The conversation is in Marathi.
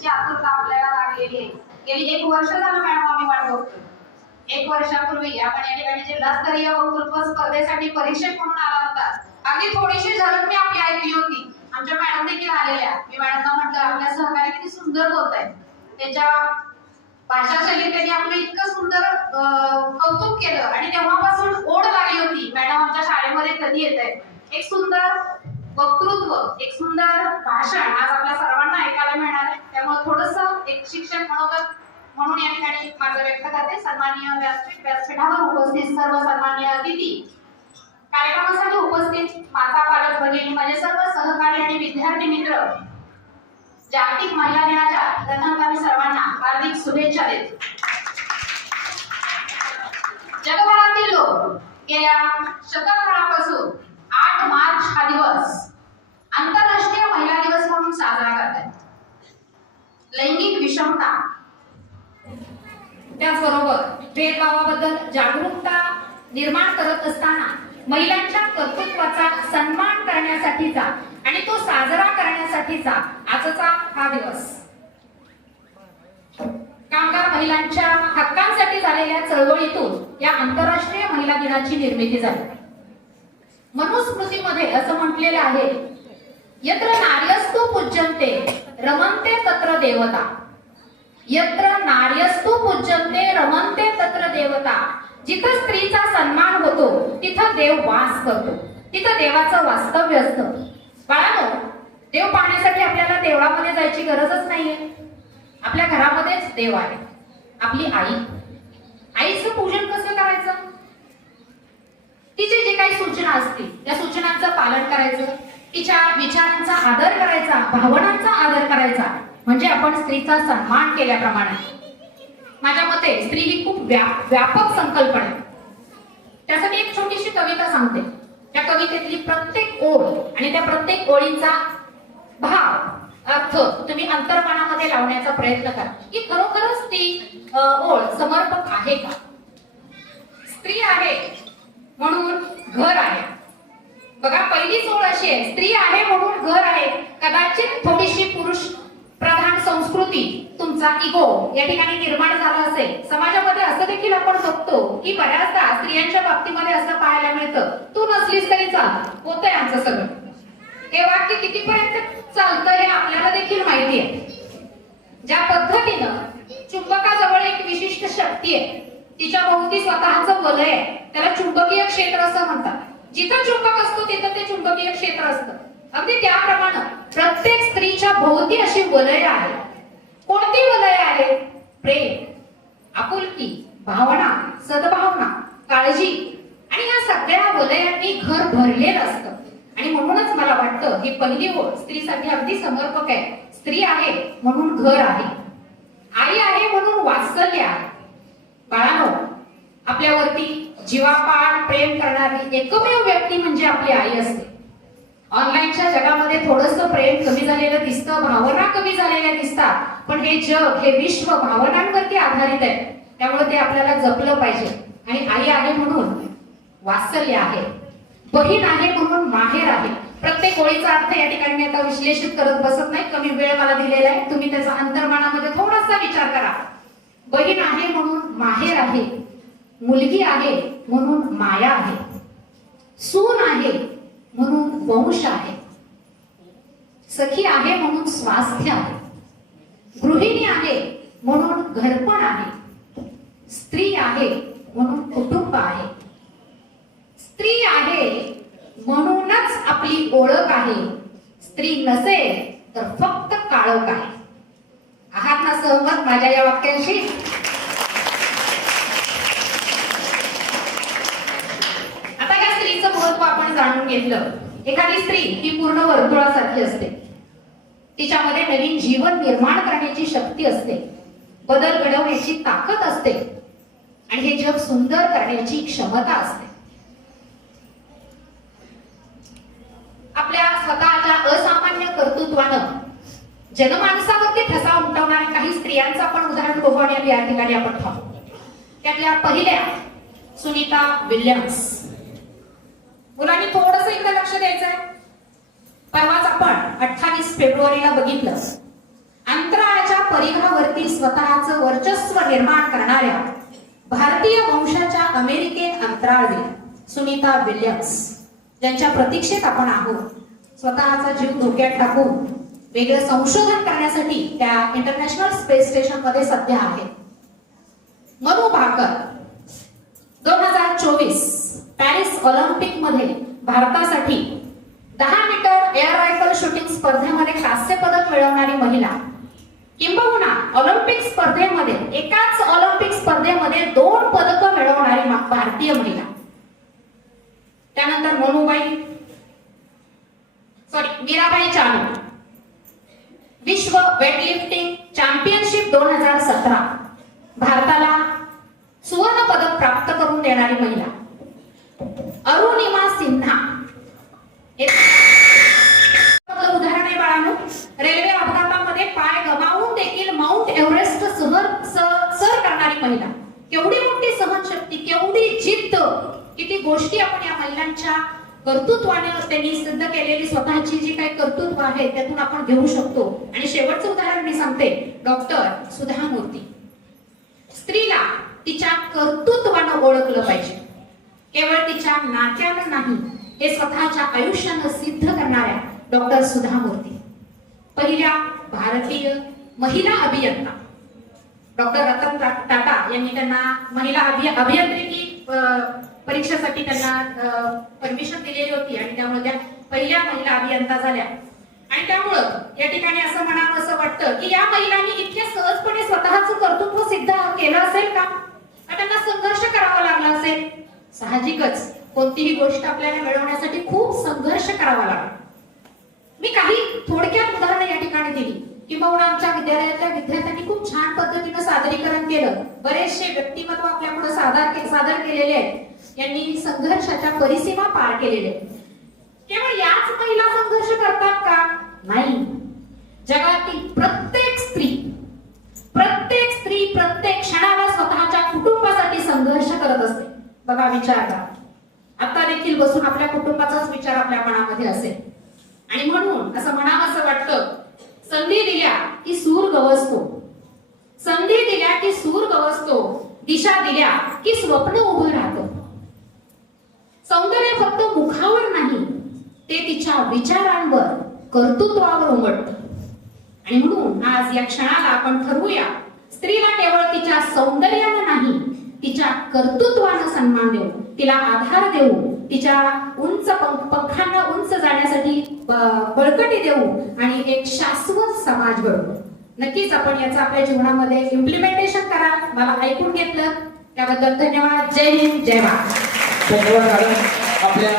ची आतुरता आपल्याला लागलेली आहे. गेली 1 वर्ष झालं मॅडम आम्ही वाट बघतोय. 1 वर्षापूर्वी आपण या ठिकाणी जिल्हास्तरीय वक्तृत्व स्पर्धेसाठी परीक्षेत म्हणून आला होता. अगदी थोडीशी झलक मी आपली ऐकली होती. आमच्या मॅडम देखील आलेल्या. मी मॅडमना म्हटलं आपल्या सहकार्य किती सुंदर होत आहे. त्याच्या भाषा शैलीत त्यांनी आपलं इतकं सुंदर कौतुक केलं आणि तेव्हापासून ओढ लागली होती मॅडम आमच्या शाळेमध्ये कधी येत आहे. एक सुंदर वक्तृत्व, एक सुंदर भाषण आज आपल्या सर्वांना ऐकायला मिळणार आहे. त्यामुळे थोडंसं एक शिक्षक म्हणून या ठिकाणी माझं व्यक्त करते. सन्माननीय व्यासपीठावर उपस्थित सर्व सन्माननीय अतिथी, कार्यक्रमासाठी उपस्थित माता, पालक, भगिनी, माझे सर्व सहकारी आणि विद्यार्थी मित्र, जागतिक महिला दिनाच्या प्रथम आम्ही सर्वांना हार्दिक शुभेच्छा देतो. जगभरातील लोक गेल्या शतकभरापासून 8 मार्च हा दिवस आंतरराष्ट्रीय महिला दिवस म्हणून साजरा करतात. लैंगिक विषमता, त्याचबरोबर भेदभावाबद्दल जागरूकता निर्माण करत असताना महिलांच्या कर्तृत्वाचा सन्मान करण्यासाठीचा आणि तो साजरा करण्यासाठीचा आजचा हा दिवस. कामगार महिलांच्या हक्कांसाठी झालेल्या चळवळीतून या आंतरराष्ट्रीय महिला दिनाची निर्मिती झाली. मनुस्मृतीमध्ये असं म्हटलेले आहे, यत्र नार्यस्तु पूज्यन्ते रमन्ते तत्र देवता. यत्र नार्यस्तु पूज्यन्ते रमन्ते तत्र देवता. जिथं स्त्रीचा सन्मान होतो तिथं देव वास करतो, तिथं देवाचं वास्तव्य असतं. बाळांनो, देव पाहण्यासाठी आपल्याला देवळामध्ये जायची गरजच नाहीये. आपल्या घरामध्येच देव आहे. आपली आई, आईचं पूजन कसं करायचं? तिचे जे काही सूचना असतील त्या सूचनांचं पालन करायचं, तिच्या विचारांचा आदर करायचा, भावनांचा आदर करायचा, म्हणजे आपण स्त्रीचा सन्मान केल्याप्रमाणे. माझ्या मते स्त्री ही खूप व्यापक संकल्पना आहे. त्यासाठी एक छोटीशी कविता सांगते. त्या कवितेतली प्रत्येक ओळ आणि त्या प्रत्येक ओळीचा भाव, अर्थ तुम्ही अंतर्मनामध्ये लावण्याचा प्रयत्न करा की खरोखरच ती ओळ समर्पक आहे का. स्त्री आहे म्हणून घर आहे. बघा, पहिलीच ओळ अशी आहे, स्त्री आहे म्हणून घर आहे. कदाचित थोडीशी पुरुष प्रधान संस्कृती, तुमचा इगो या ठिकाणी निर्माण झाला असेल. समाजामध्ये असं देखील आपण बघतो की बऱ्याचदा स्त्रियांच्या बाबतीमध्ये असं पाहायला मिळतं, तू नसलीस तरी चालतं, होतंय आमचं सगळं. हे वाक्य कितीपर्यंत चालतं हे आपल्याला देखील माहिती आहे. ज्या पद्धतीनं चुंबकाजवळ एक विशिष्ट शक्ती आहे, तिच्या भोवती स्वतःचं वलय आहे, त्याला चुंबकीय क्षेत्र असं म्हणतात. जिथं चुंबक असतो तिथं ते चुंबकीय क्षेत्र असतं. अगदी त्याप्रमाणे प्रत्येक स्त्रीच्या भोवती अशी वलय आहे. कोणती वलय आहे? प्रेम, आपुलकी, भावना, सद्भावना, काळजी, आणि या सगळ्या वलयांनी घर भरलेलं असतं. आणि म्हणूनच मला वाटतं ही पहिली ओळ स्त्रीसाठी अगदी समर्पक आहे. स्त्री आहे म्हणून घर आहे, आई आहे म्हणून वात्सल्य आहे. बाळांनो, आपल्यावरती जीवापाड प्रेम करणारी एकमेव व्यक्ती म्हणजे आपली आई असते. ऑनलाईनच्या जगामध्ये थोडंसं प्रेम कमी झालेलं दिसतं, भावना कमी झालेल्या दिसतात, पण हे जग, हे विश्व भावनांवरती आधारित आहे. त्यामुळे ते आपल्याला जपलं पाहिजे. आणि आई आहे म्हणून वात्सल्य आहे, बहीण आहे म्हणून माहेर आहे. प्रत्येक ओळीचा अर्थ या ठिकाणी मी आता विश्लेषित करत बसत नाही, कमी वेळ मला दिलेला आहे. तुम्ही त्याचा अंतर्मनामध्ये थोडासा विचार करा. बहीण आहे म्हणून माहेर आहे, मुलगी आहे म्हणून माया आहे, सून आहे म्हणून वंश आहे, सखी आहे म्हणून स्वास्थ्य आहे, गृहिणी आहे म्हणून घरपण आहे, स्त्री आहे म्हणून कुटुंब आहे. स्त्री आहे म्हणूनच आपली ओळख आहे. स्त्री नसेल तर फक्त काळोख आहे. आहात ना सहमत माझ्या या वाक्यांशी? आता या स्त्रीचं महत्व आपण जाणून घेतलं. एखादी स्त्री ही पूर्ण वर्तुळासारखी असते. तिच्यामध्ये नवीन जीवन निर्माण करण्याची शक्ती असते, बदल घडवण्याची ताकद असते आणि हे जग सुंदर करण्याची क्षमता असते. आपल्या स्वतःच्या असामान्य कर्तृत्वानं जनमानसावरती ठसा उमटवणाऱ्या काही स्त्रियांचं आपण उदाहरण बघू आणि या ठिकाणी आपण पाहू. त्यातल्या पहिल्या सुनीता विल्यम्स. मुलांनी थोडंसं इकडे लक्ष द्यायचंय. परवाच आपण 28 फेब्रुवारीला बघितलं अंतराळाच्या परिघावरती स्वतःचं वर्चस्व निर्माण करणाऱ्या भारतीय वंशाच्या अमेरिकेत अंतराळवीर सुनीता विल्यम्स ज्यांच्या प्रतीक्षेत आपण आहोत, स्वतःचा जीव धोक्यात टाकून वेगळं संशोधन करण्यासाठी त्या इंटरनॅशनल स्पेस स्टेशन मध्ये सध्या आहेत. मनु भाकर 2024 पॅरिस ऑलिम्पिक मध्ये भारतासाठी 10 मीटर एअर रायफल शूटिंग स्पर्धेमध्ये कांस्य पदक मिळवणारी महिला, किंबहुना ऑलिम्पिक स्पर्धेमध्ये एकाच ऑलिम्पिक स्पर्धेमध्ये 2 पदकं मिळवणारी भारतीय महिला. त्यानंतर मीराबाई चानू विश्व वेटलिफ्टिंग चॅम्पियनशिप 2017 भारताला सुवर्ण पदक प्राप्त करून देणारी महिला. अरुणिमा सिन्हा उदाहरण आहे बाळांनो. रेल्वे अपघातामध्ये पाय गमावून देखील माउंट एव्हरेस्ट सर करणारी महिला. केवढी मोठी सहनशक्ती, केवढी जिद्द, किती गोष्टी आपण या महिलांच्या कर्तृत्वाने त्यांनी सिद्ध केलेली स्वतःची जी काही कर्तृत्व आहे त्यातून आपण घेऊ शकतो. आणि शेवटचं उदाहरण मी सांगते, डॉक्टर सुधा मूर्ती. स्त्रीला तिच्या कर्तृत्वानं ओळखलं पाहिजे, केवळ तिच्या नात्यानं नाही, हे स्वतःच्या आयुष्यानं सिद्ध करणाऱ्या डॉक्टर सुधा मूर्ती, पहिल्या भारतीय महिला अभियंता. डॉक्टर रतन टाटा यांनी त्यांना महिला अभियांत्रिकी परीक्षेसाठी त्यांना परमिशन दिलेली होती आणि त्यामुळे त्या पहिल्या महिला अभियंता झाल्या. आणि त्यामुळं या ठिकाणी असं म्हणावं असं वाटतं की या महिलांनी इतक्या सहजपणे स्वतःचं कर्तृत्व सिद्ध केलं असेल का त्यांना संघर्ष करावा लागला असेल? साहजिकच कोणतीही गोष्ट आपल्याला मिळवण्यासाठी खूप संघर्ष करावा लागतो. मी काही थोडक्यात उदाहरणं या ठिकाणी दिली, किंवा आमच्या विद्यालयातल्या विद्यार्थ्यांनी खूप छान पद्धतीनं सादरीकरण केलं. बरेचसे व्यक्तिमत्व आपल्यापुढे सादर केलेले आहेत. यांनी संघर्षाच्या परिसीमा पार केलेले. केवळ याच महिला संघर्ष करतात का? नाही. जगातील प्रत्येक स्त्री प्रत्येक क्षणाला स्वतःच्या कुटुंबासाठी संघर्ष करत असते. बघा, विचार करा. आता देखील बसून आपल्या कुटुंबाचाच विचार आपल्या मनामध्ये असेल. आणि म्हणून असं म्हणावं असं वाटतं, संधी दिल्या की सूर गवसतो, संधी दिल्या की सूर गवसतो, दिशा दिल्या की स्वप्न उभं राहतं. सौंदर्य फक्त मुखावर नाही, ते तिच्या विचारांवर, कर्तृत्वावर उमटतं. आणि म्हणून आज या क्षणाला आपण ठरवूया, स्त्रीला केवळ तिच्या सौंदर्यानं नाही, तिच्या कर्तृत्वानं सन्मान देऊ, तिला आधार देऊ, तिच्या उंच पंखांना उंच जाण्यासाठी बळकटी देऊ आणि एक शाश्वत समाज घडवू. नक्कीच आपण याचं आपल्या जीवनामध्ये इम्प्लिमेंटेशन करा. मला ऐकून घेतलं त्याबद्दल धन्यवाद. जय हिंद, जय भारत. धन्यवाद. आपल्या